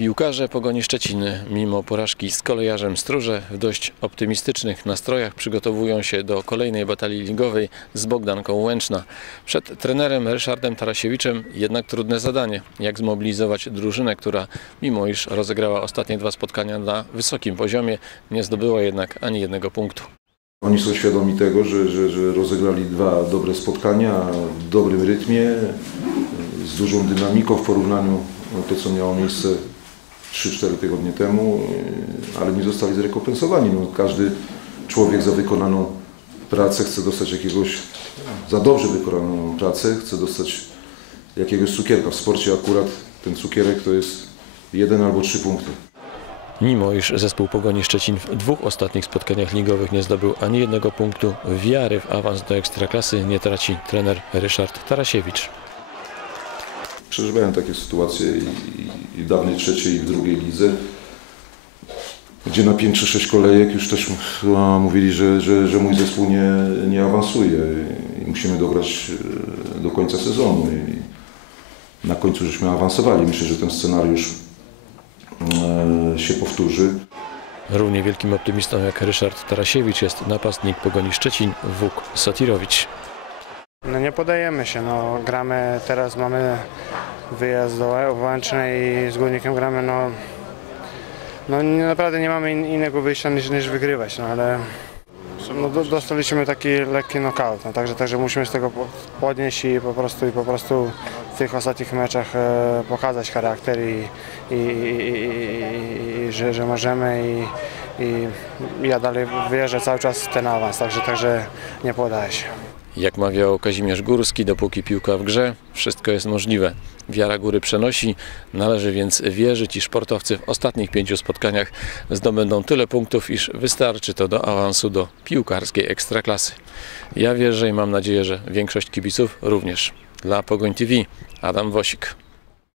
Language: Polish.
Piłkarze Pogoni Szczecin, mimo porażki z kolejarzem Stróże, w dość optymistycznych nastrojach przygotowują się do kolejnej batalii ligowej z Bogdanką Łęczna. Przed trenerem Ryszardem Tarasiewiczem jednak trudne zadanie, jak zmobilizować drużynę, która mimo iż rozegrała ostatnie dwa spotkania na wysokim poziomie, nie zdobyła jednak ani jednego punktu. Oni są świadomi tego, że, że, że rozegrali dwa dobre spotkania w dobrym rytmie, z dużą dynamiką w porównaniu to, co miało miejsce 3-4 tygodnie temu, ale nie zostali zrekompensowani. No, każdy człowiek za wykonaną pracę chce dostać jakiegoś, za dobrze wykonaną pracę, chce dostać jakiegoś cukierka. W sporcie akurat ten cukierek to jest jeden albo trzy punkty. Mimo iż zespół Pogoni Szczecin w dwóch ostatnich spotkaniach ligowych nie zdobył ani jednego punktu, wiary w awans do Ekstraklasy nie traci trener Ryszard Tarasiewicz. Przeżywałem takie sytuacje i, i, i w dawnej trzeciej, i w drugiej lidze, gdzie na 5 czy 6 kolejek już też a, mówili, że, że, że mój zespół nie, nie awansuje i musimy dograć e, do końca sezonu. I na końcu żeśmy awansowali. Myślę, że ten scenariusz e, się powtórzy. Równie wielkim optymistą jak Ryszard Tarasiewicz jest napastnik Pogoni Szczecin Wuk Satirowicz. No nie podajemy się, no gramy, teraz mamy wyjazd do Łęcznej i z Górnikiem gramy, no, no naprawdę nie mamy in, innego wyjścia niż, niż wygrywać, no ale no, do, dostaliśmy taki lekki knockout, no, także, także musimy z tego po- podnieść i po prostu, i po prostu w tych ostatnich meczach e, pokazać charakter i, i, i, i, i że, że możemy i, i ja dalej wierzę cały czas w ten awans, także, także nie podaję się. Jak mawiał Kazimierz Górski, dopóki piłka w grze, wszystko jest możliwe. Wiara góry przenosi, należy więc wierzyć i sportowcy w ostatnich pięciu spotkaniach zdobędą tyle punktów, iż wystarczy to do awansu do piłkarskiej ekstraklasy. Ja wierzę i mam nadzieję, że większość kibiców również. Dla Pogoń TV Adam Wosik.